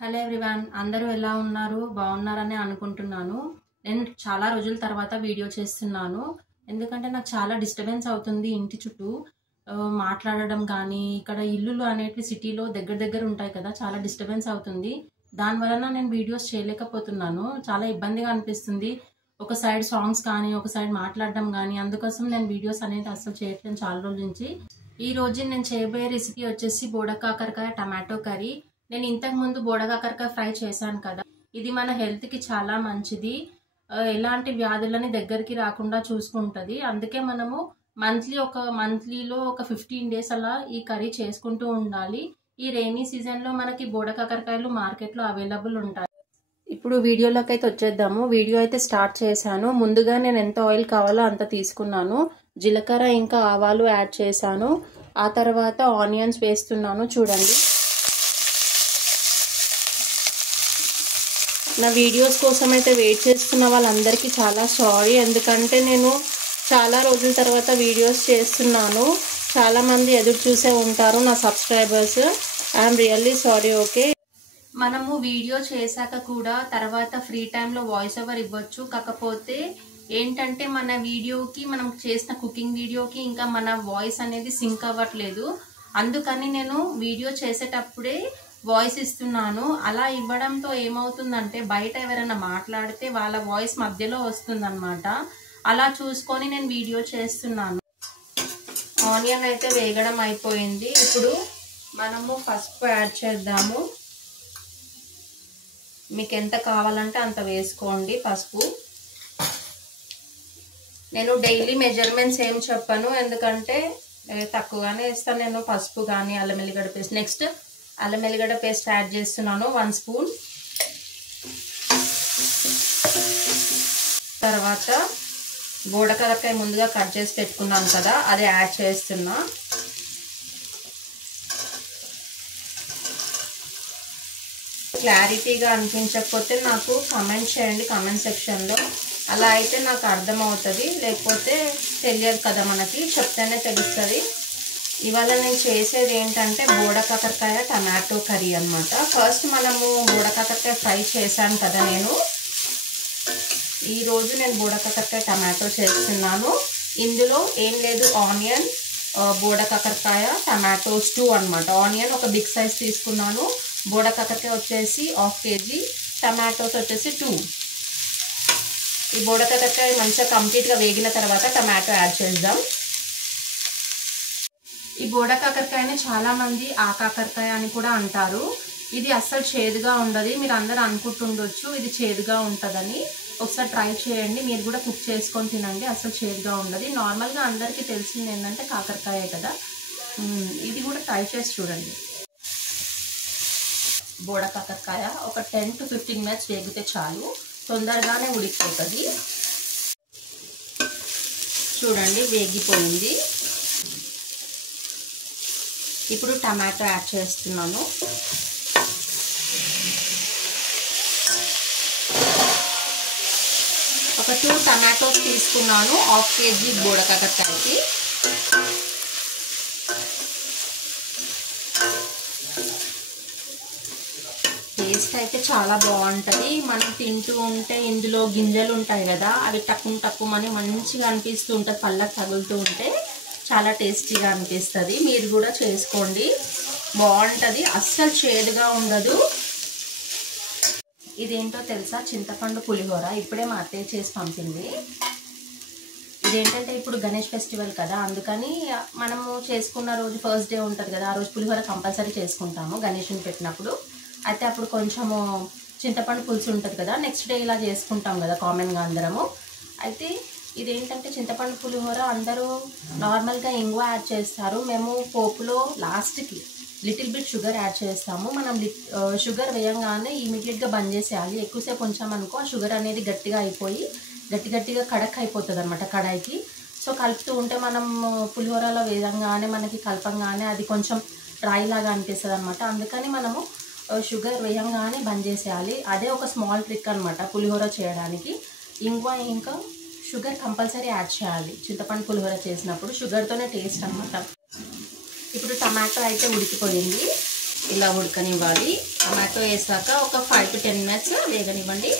Hello everyone, అందరూ ఎలా ఉన్నారు? బాగున్నారని అనుకుంటున్నాను. నేను చాలా రోజుల తర్వాత వీడియో చేస్తున్నాను. ఎందుకంటే నాకు చాలా డిస్టర్బెన్స్ అవుతుంది ఇంటి చుట్టూ. మాట్లాడడం కానీ, ఇక్కడ ఇల్లులు అనేటివి సిటీలో దగ్గర దగ్గర ఉంటాయి కదా, చాలా డిస్టర్బెన్స్ అవుతుంది. దానివలన నేను వీడియోస్ చేయలేకపోతున్నాను. చాలా ఇబ్బందిగా అనిపిస్తుంది. ఒక సైడ్ సాంగ్స్ కానీ, ఒక సైడ్ మాట్లాడడం కానీ, అందుకోసం నేను వీడియోస్ అనేది అసలు చేయట్లేదు చాలా రోజుల నుంచి. ఈ రోజు నేను చేయబోయే రెసిపీ వచ్చేసి బోడకాకరకాయ టమాటో కర్రీ. నేను ఇంతకు ముందు బోడకాకరకాయ ఫ్రై చేశాను కదా, ఇది మన హెల్త్కి చాలా మంచిది. ఎలాంటి వ్యాధులని దగ్గరికి రాకుండా చూసుకుంటుంది. అందుకే మనము మంత్లీలో ఒక 15 డేస్ అలా ఈ కర్రీ చేసుకుంటూ ఉండాలి. ఈ రైనీ సీజన్లో మనకి బోడకాకరకాయలు మార్కెట్లో అవైలబుల్ ఉంటాయి. ఇప్పుడు వీడియోలోకి అయితే వచ్చేద్దాము. వీడియో అయితే స్టార్ట్ చేశాను. ముందుగా నేను ఎంత ఆయిల్ కావాలో అంత తీసుకున్నాను. జీలకర్ర ఇంకా ఆవాలు యాడ్ చేశాను. ఆ తర్వాత ఆనియన్స్ వేస్తున్నాను. చూడండి, నా వీడియోస్ కోసం అయితే వెయిట్ చేస్తున్న వాళ్ళందరికీ చాలా సారీ. ఎందుకంటే నేను చాలా రోజుల తర్వాత వీడియోస్ చేస్తున్నాను. చాలామంది ఎదురు చూసే ఉంటారు నా subscribers. I'm really sorry. Okay, మనము వీడియో చేశాక కూడా తర్వాత ఫ్రీ టైంలో వాయిస్ ఓవర్ ఇవ్వచ్చు. కాకపోతే ఏంటంటే మన వీడియోకి, మనం చేసిన కుకింగ్ వీడియోకి ఇంకా మన వాయిస్ అనేది సింక్ అవ్వట్లేదు. అందుకని నేను వీడియో చేసేటప్పుడే వాయిస్ ఇస్తున్నాను. అలా ఇవ్వడంతో ఏమవుతుందంటే బయట ఎవరైనా మాట్లాడితే వాళ్ళ వాయిస్ మధ్యలో వస్తుందన్నమాట. అలా చూసుకొని నేను వీడియో చేస్తున్నాను. ఆనియన్ అయితే వేగడం అయిపోయింది. ఇప్పుడు మనము పసుపు యాడ్ చేద్దాము. మీకు ఎంత కావాలంటే అంత వేసుకోండి పసుపు. నేను డైలీ మెజర్మెంట్స్ ఏం చెప్పను, ఎందుకంటే తక్కువగానే వేస్తాను నేను పసుపు కానీ అల్లం ఎల్లిగడ్డ పేస్ట్. నెక్స్ట్ అల్లం ఎల్లిగడ్డ పేస్ట్ యాడ్ చేస్తున్నాను 1 స్పూన్. తర్వాత బోడకాకరకాయ ముందుగా కట్ చేసి పెట్టుకున్నాను కదా, అది యాడ్ చేస్తున్నా. క్లారిటీగా అనిపించకపోతే నాకు కామెంట్ చేయండి కామెంట్ సెక్షన్లో. అలా అయితే నాకు అర్థమవుతుంది, లేకపోతే తెలియదు కదా, మనకి చెప్తేనే తెలుస్తుంది. ఇవాళ నేను చేసేది ఏంటంటే బోడకాకరకాయ టమాటో కర్రీ అనమాట. ఫస్ట్ మనము బోడకాకరకాయ ఫ్రై చేశాను కదా నేను. ఈరోజు నేను బోడకాకరకాయ టమాటో చేస్తున్నాను. ఇందులో ఏం లేదు, ఆనియన్, బోడకాకరకాయ టమాటో స్టూ అనమాట. ఆనియన్ ఒక బిగ్ సైజ్ తీసుకున్నాను, బోడకాకరకాయ వచ్చేసి 1/2 kg, టమాటోస్ వచ్చేసి 2. ఈ బోడకాకరకాయ మంచిగా కంప్లీట్గా వేగిన తర్వాత టమాటో యాడ్ చేద్దాం. ఈ బోడకాకరకాయని చాలామంది ఆకాకరకాయ అని కూడా అంటారు. ఇది అస్సలు చేదుగా ఉండదు. మీరు అందరూ అనుకుంటుండొచ్చు ఇది చేదుగా ఉంటుందని. ఒకసారి ట్రై చేయండి, మీరు కూడా కుక్ చేసుకొని తినండి. అస్సలు చేదుగా ఉండదు. నార్మల్గా అందరికీ తెలిసింది ఏంటంటే కాకరకాయ కదా, ఇది కూడా ట్రై చేసి చూడండి. బోడకాకరకాయ ఒక 10 to 15 minutes వేగితే చాలు, తొందరగానే ఉడికిపోతుంది. చూడండి, వేగిపోయింది. ఇప్పుడు టమాటో యాడ్ చేస్తున్నాను. ఒక 2 టమాటోస్ తీసుకున్నాను 1/2 kg బోడకాకరకాయకి. టేస్ట్ అయితే చాలా బాగుంటుంది. మనం తింటూ ఉంటే ఇందులో గింజలు ఉంటాయి కదా, అవి టక్కుమని మంచిగా అనిపిస్తూ ఉంటుంది. పళ్ళకు తగులుతూ ఉంటే చాలా టేస్టీగా అనిపిస్తుంది. మీరు కూడా చేసుకోండి, బాగుంటుంది, అస్సలు చేదుగా ఉండదు. ఇదేంటో తెలుసా, చింతపండు పులిహోర. ఇప్పుడే మా అత్తయ్య చేసి పంపింది. ఇదేంటంటే ఇప్పుడు గణేష్ ఫెస్టివల్ కదా, అందుకని మనము చేసుకున్న రోజు ఫస్ట్ డే ఉంటుంది కదా, ఆ రోజు పులిహోర కంపల్సరీ చేసుకుంటాము గణేషుని పెట్టినప్పుడు. అయితే అప్పుడు కొంచెము చింతపండు పులుసు ఉంటుంది కదా, నెక్స్ట్ డే ఇలా చేసుకుంటాం కదా కామన్గా అందరము. అయితే ఇదేంటంటే చింతపండు పులిహోర అందరూ నార్మల్గా ఇంగువ యాడ్ చేస్తారు. మేము పోపులో లాస్ట్కి లిటిల్ బిట్ షుగర్ యాడ్ చేస్తాము. మనం షుగర్ వేయంగానే ఇమీడియట్గా బంద్ చేసేయాలి. ఎక్కువసేపు ఉంచామనుకో ఆ షుగర్ అనేది గట్టిగా అయిపోయి గట్టిగా కడక్ అయిపోతుంది అనమాట కడాయికి. సో కలుపుతూ ఉంటే మనం పులిహోరలో వేయంగానే మనకి కలపంగానే అది కొంచెం రాయిలాగా అనిపిస్తుంది అనమాట. అందుకని మనము షుగర్ వేయంగానే బంద్ చేసేయాలి. అదే ఒక స్మాల్ ట్రిక్ అనమాట పులిహోర చేయడానికి. ఇంగువ ఇంకా షుగర్ కంపల్సరీ యాడ్ చేయాలి చింతపండు పులిహోర చేసినప్పుడు, షుగర్తోనే టేస్ట్ అనమాట. ఇప్పుడు టమాటో అయితే ఉడికిపోయింది, ఇలా ఉడకనివ్వాలి. టమాటో వేసాక ఒక 5 to 10 minutes వేగనివ్వండి.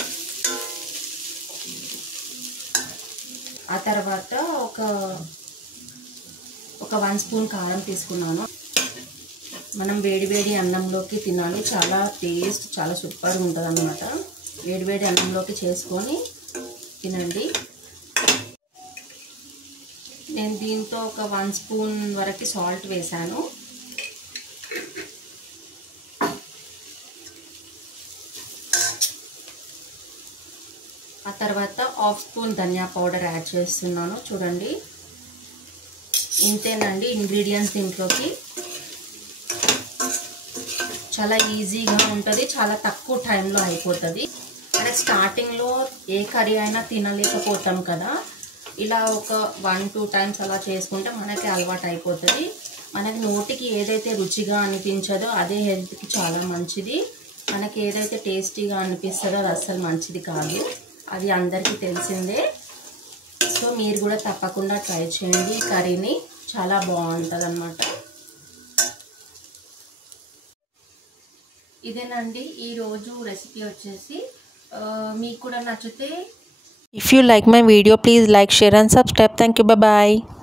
ఆ తర్వాత ఒక 1 స్పూన్ కారం తీసుకున్నాను. మనం వేడి అన్నంలోకి తినాలి. చాలా టేస్ట్ చాలా సూపర్గా ఉంటుంది అన్నమాట. వేడి అన్నంలోకి చేసుకొని తినండి. నేను దీంతో ఒక 1 స్పూన్ వరకు సాల్ట్ వేసాను. ఆ తర్వాత 1/2 స్పూన్ ధనియా పౌడర్ యాడ్ చేస్తున్నాను. చూడండి, ఇంతేనండి ఇంగ్రీడియంట్స్. దీంట్లోకి చాలా ఈజీగా ఉంటుంది, చాలా తక్కువ టైంలో అయిపోతుంది. మనకి స్టార్టింగ్లో ఏ కర్రీ అయినా తినలేకపోతాం కదా, ఇలా ఒక 1-2 టైమ్స్ అలా చేసుకుంటే మనకి అలవాటు అయిపోతుంది. మనకి నోటికి ఏదైతే రుచిగా అనిపించదో అదే హెల్త్కి చాలా మంచిది. మనకి ఏదైతే టేస్టీగా అనిపిస్తుందో అది అస్సలు మంచిది కాదు, అది అందరికీ తెలిసిందే. సో మీరు కూడా తప్పకుండా ట్రై చేయండి. ఈ కర్రీని చాలా బాగుంటుంది అన్నమాట. ఇదేనండి ఈరోజు రెసిపీ వచ్చేసి. మీకు కూడా నచ్చితే If you like my video, please like, share and subscribe. Thank you. Bye bye.